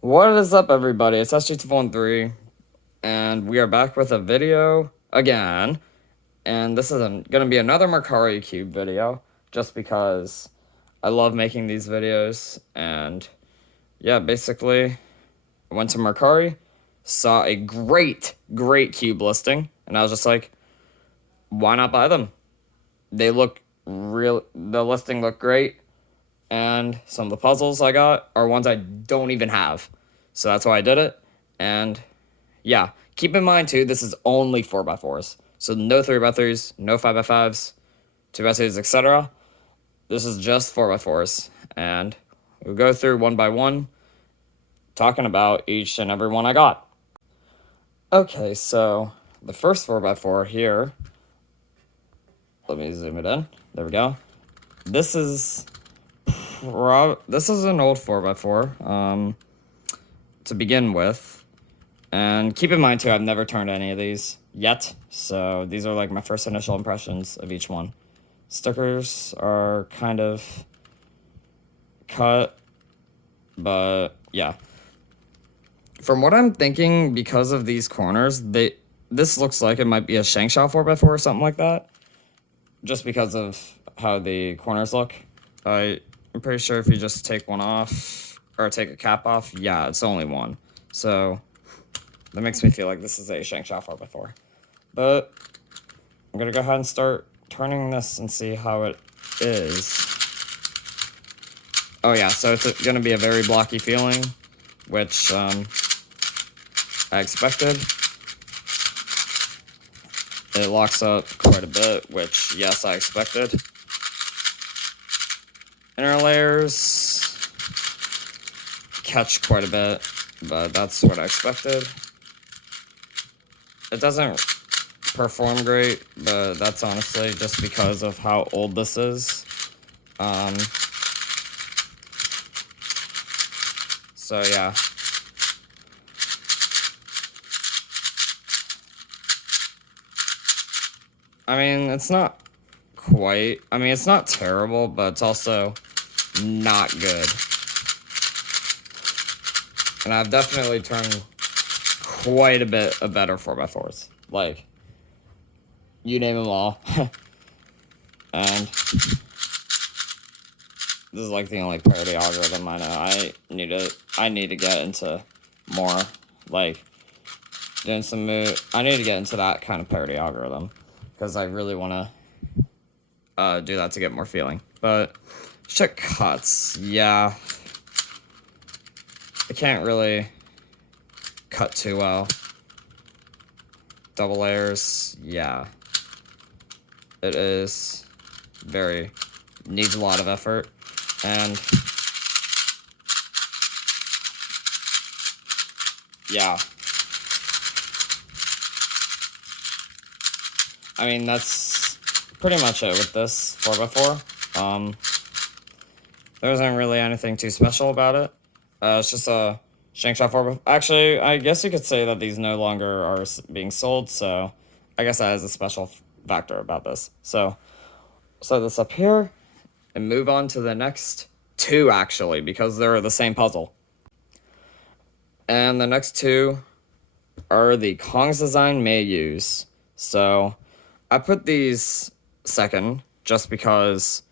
What is up, everybody? It's SG213, and we are back with a video again. And this is gonna be another Mercari Cube video, just because I love making these videos. And yeah, basically, I went to Mercari, saw a great cube listing, and I was just like, why not buy them? They look real. The listing looked great. And some of the puzzles I got are ones I don't even have. So that's why I did it. And yeah, keep in mind too, this is only 4x4s. So no 3x3s, no 5x5s, 2x2s, etc. This is just 4x4s. And we'll go through one by one, talking about each and every one I got. Okay, so the first 4x4 here, let me zoom it in. There we go. This is an old 4x4 to begin with, and keep in mind too, I've never turned any of these yet, so these are like my first initial impressions of each one. Stickers are kind of cut, but yeah. From what I'm thinking, because of these corners, this looks like it might be a Shangshao 4x4 or something like that, just because of how the corners look. I'm pretty sure if you just take one off, or take a cap off, yeah, it's only one. So that makes me feel like this is a Shangshao 4x4. But I'm gonna go ahead and start turning this and see how it is. Oh yeah, so it's gonna be a very blocky feeling, which I expected. It locks up quite a bit, which yes, I expected. Inner layers catch quite a bit, but that's what I expected. It doesn't perform great, but that's honestly just because of how old this is. So yeah. I mean, it's not quite, it's not terrible, but it's also not good. And I've definitely turned quite a bit of better 4x4s. Like, you name them all. And this is like the only parity algorithm I know. I need to get into more, like, doing some I need to get into that kind of parity algorithm, because I really want to do that to get more feeling. But shit cuts, yeah. I can't really cut too well. Double layers, yeah. It is needs a lot of effort. And yeah. I mean, that's pretty much it with this 4x4. There isn't really anything too special about it. It's just a Shangshao 4x4. Actually, I guess you could say that these no longer are being sold, so I guess that is a special factor about this. So, set this up here and move on to the next two, actually, because they're the same puzzle. And the next two are the Kong's Design Meiyus. So, I put these second just because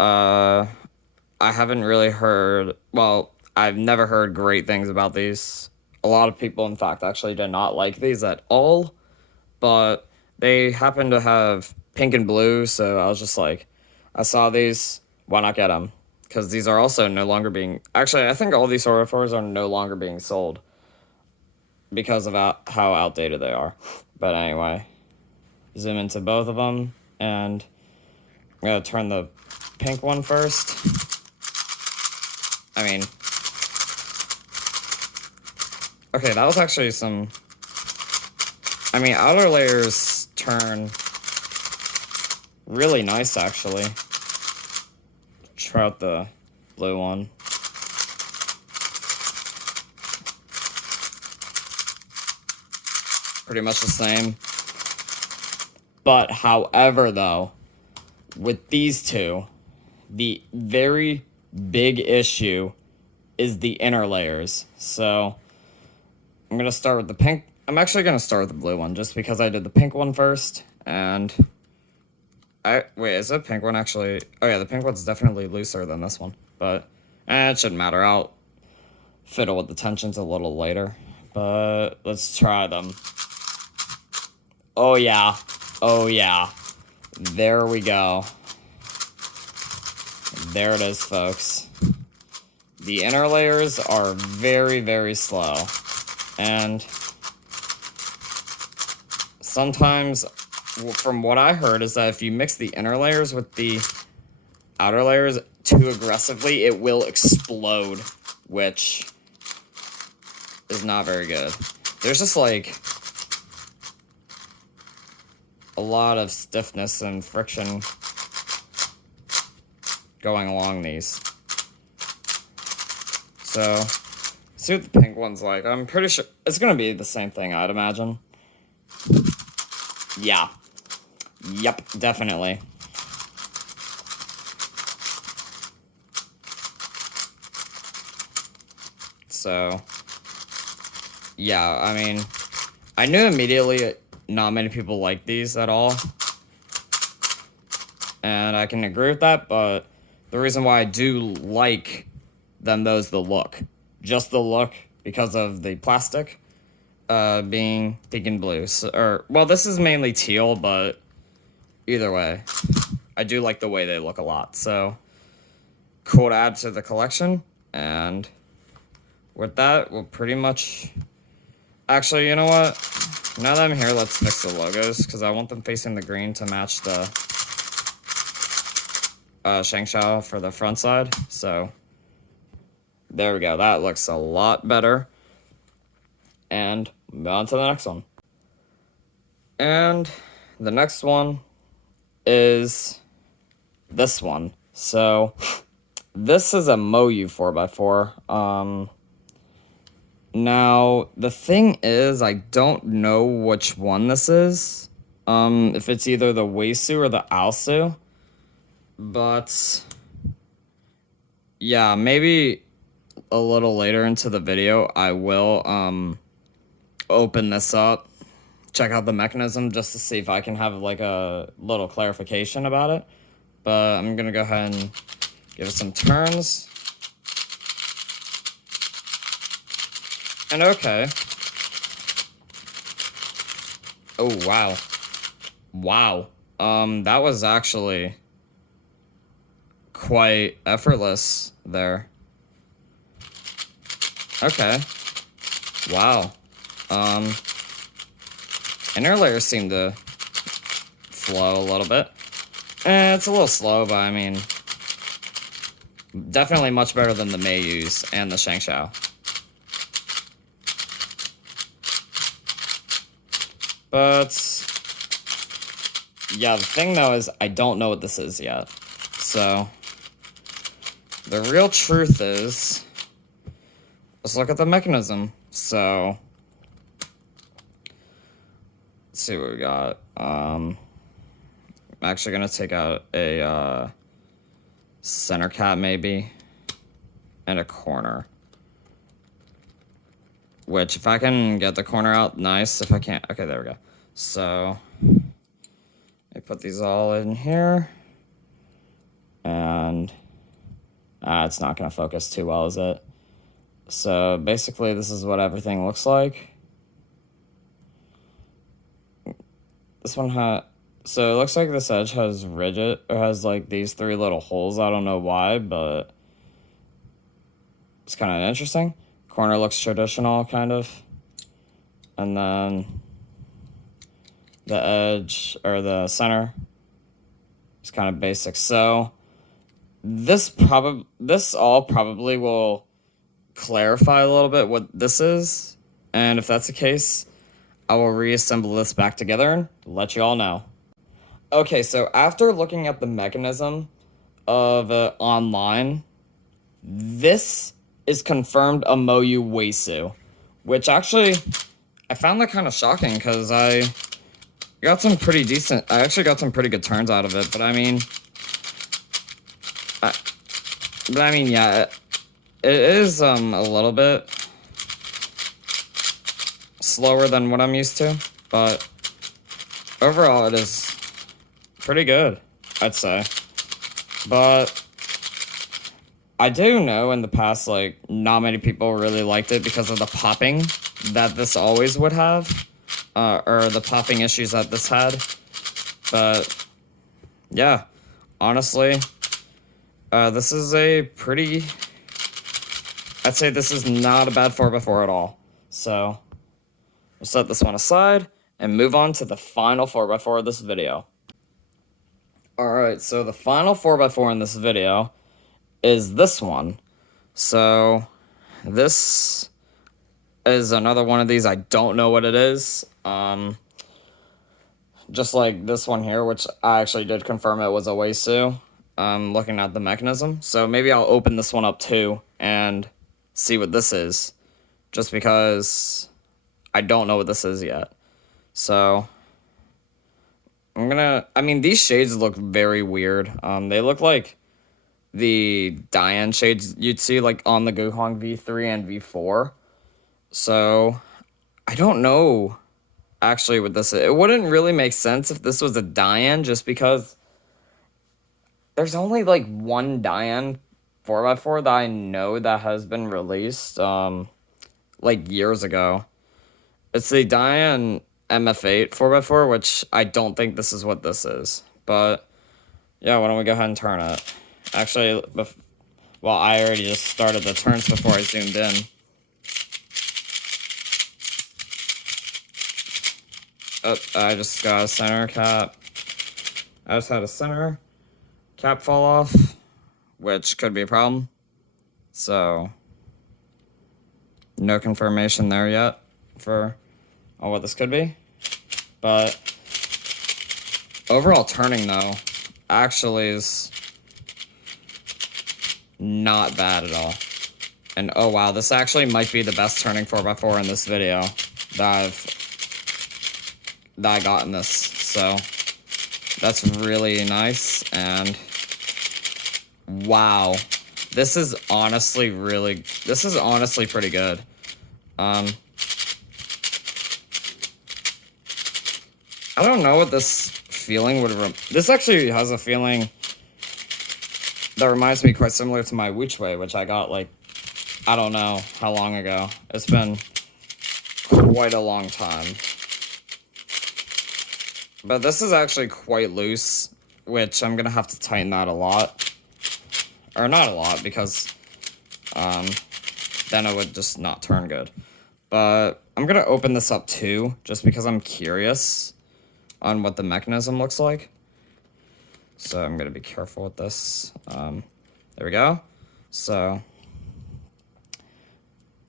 I haven't really heard, well, I've never heard great things about these. A lot of people, in fact, actually did not like these at all, but they happen to have pink and blue, so I was just like, I saw these, why not get them? Because these are also no longer being, actually, I think all these horror fours are no longer being sold because of how outdated they are. But anyway, zoom into both of them, and I'm going to turn the pink one first. I mean, okay, that was actually some, outer layers turn really nice, actually. Try out the blue one. Pretty much the same. But, however, though, with these two, the very big issue is the inner layers. So I'm going to start with the pink. I'm actually going to start with the blue one just because I did the pink one first. And wait, is the pink one actually? Oh yeah, the pink one's definitely looser than this one. But it shouldn't matter. I'll fiddle with the tensions a little later. But let's try them. Oh yeah. Oh yeah. There we go. There it is, folks. The inner layers are very, very slow. And sometimes, from what I heard, is that if you mix the inner layers with the outer layers too aggressively, it will explode, which is not very good. There's just like a lot of stiffness and friction going along these. So, see what the pink one's like. I'm pretty sure it's gonna be the same thing, I'd imagine. Yeah. Yep, definitely. So, yeah, I mean, I knew immediately not many people like these at all. And I can agree with that, but the reason why I do like them, though, is the look. Just the look, because of the plastic being pink and blue. So, well, this is mainly teal, but either way, I do like the way they look a lot. So, cool to add to the collection. And with that, we'll pretty much... Actually, you know what? Now that I'm here, let's fix the logos, because I want them facing the green to match the ShengShou for the front side. So, there we go. That looks a lot better. And move on to the next one. And the next one is this one. So, this is a Moyu 4x4. Now, the thing is, I don't know which one this is. If it's either the Weisu or the Alsu. But, yeah, maybe a little later into the video, I will, open this up, check out the mechanism just to see if I can have, like, a little clarification about it. But I'm gonna go ahead and give it some turns. And okay. Oh, wow. Wow. That was actually quite effortless there. Okay. Wow. Inner layers seem to flow a little bit. It's a little slow, but I mean, definitely much better than the Meiyus and the ShengShou. But, yeah, the thing, though, is I don't know what this is yet. So, the real truth is, let's look at the mechanism. So, let's see what we got. I'm actually going to take out a center cap, maybe, and a corner. Which, if I can get the corner out, nice. If I can't, okay, there we go. So, I put these all in here. And, it's not going to focus too well, is it? So, basically, this is what everything looks like. This one so it looks like this edge has like, these 3 little holes. I don't know why, but it's kind of interesting. Corner looks traditional, kind of. And then the edge, or the center, is kind of basic. So this all probably will clarify a little bit what this is. And if that's the case, I will reassemble this back together and let you all know. Okay, so after looking at the mechanism of online, this is confirmed a Moyu Weisu, which actually, I found that kind of shocking, because I actually got some pretty good turns out of it, but I mean, yeah, it is a little bit slower than what I'm used to, but overall it is pretty good, I'd say. But I do know in the past, like, not many people really liked it because of the popping that this always would have, or the popping issues that this had. But yeah, honestly, this is a pretty, I'd say this is not a bad 4x4 at all. So we'll set this one aside and move on to the final 4x4 of this video. Alright, so the final 4x4 in this video is this one. So this is another one of these. I don't know what it is. Just like this one here, which I actually did confirm it was a Weisu. Looking at the mechanism. So maybe I'll open this one up too and see what this is. Just because I don't know what this is yet. So I mean, these shades look very weird. They look like the Diane shades you'd see like on the Guhong V3 and V4. So I don't know actually what this is. It wouldn't really make sense if this was a Diane, just because there's only like one Diane 4x4 that I know that has been released like years ago. It's the Diane MF8 4x4, which I don't think this is what this is. But yeah, why don't we go ahead and turn it? Actually, well, I already just started the turns before I zoomed in. Oh, I just got a center cap. I just had a center cap fall off, which could be a problem. So, no confirmation there yet for what this could be. But overall turning, though, actually is not bad at all. And oh wow, this actually might be the best turning 4x4 in this video that I got in this. So that's really nice. And wow, this is honestly pretty good. I don't know what this feeling would this actually has a feeling that reminds me quite similar to my Wuchwei, which I got like, I don't know how long ago. It's been quite a long time. But this is actually quite loose, which I'm gonna have to tighten that a lot. Or not a lot, because then it would just not turn good. But I'm gonna open this up too, just because I'm curious on what the mechanism looks like. So I'm gonna be careful with this. There we go. So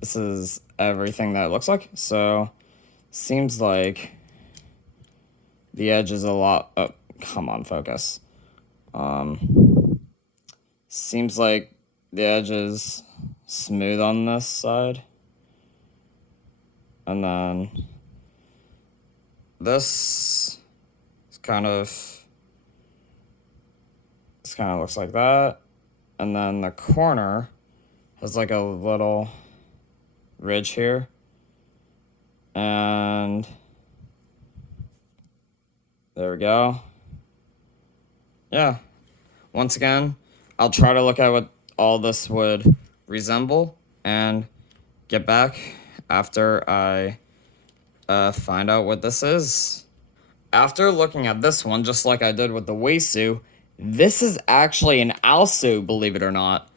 this is everything that it looks like. So seems like the edge is a lot. Oh, come on, focus. Seems like the edge is smooth on this side, and then this is kind of. This kind of looks like that. And then the corner has like a little ridge here. And there we go. Yeah. Once again, I'll try to look at what all this would resemble and get back after I find out what this is. After looking at this one, just like I did with the Weisu, this is actually an Alsu, believe it or not.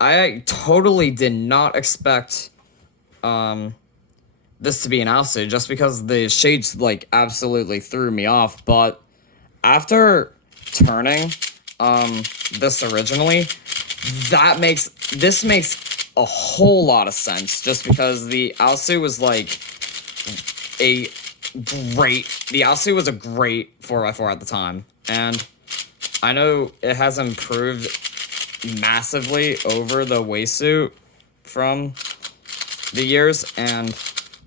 I totally did not expect this to be an Alsu, just because the shades like absolutely threw me off. But after turning this originally, this makes a whole lot of sense, just because the Alsu was like the Alsu was a great 4x4 at the time, and I know it has improved massively over the Weisu from the years, and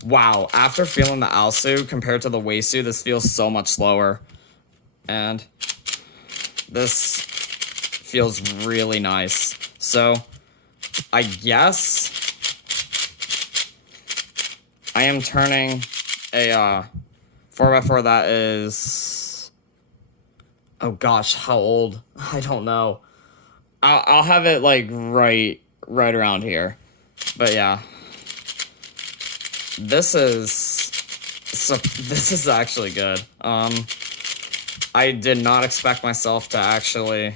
wow, after feeling the Alsu compared to the Weisu, this feels so much slower, and this feels really nice. So I guess I am turning a 4x4 that is, oh gosh, how old? I don't know. I'll have it like right around here. But yeah, this is actually good. I did not expect myself to actually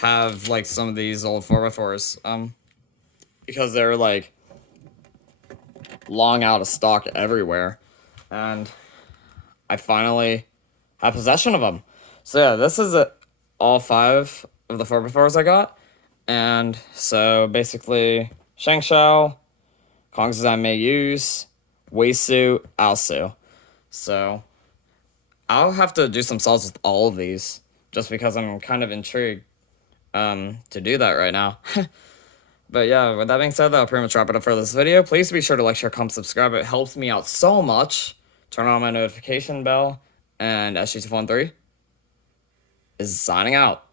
have like some of these old 4x4s, because they're like long out of stock everywhere, and I finally have possession of them. So yeah, this is all 5 of the 4x4s I got, and so basically Shangshao, Kongs I may use, Weisu, Alsu. So I'll have to do some solves with all of these, just because I'm kind of intrigued to do that right now. But yeah, with that being said, that'll pretty much wrap it up for this video. Please be sure to like, share, comment, subscribe. It helps me out so much. Turn on my notification bell. And SG213 is signing out.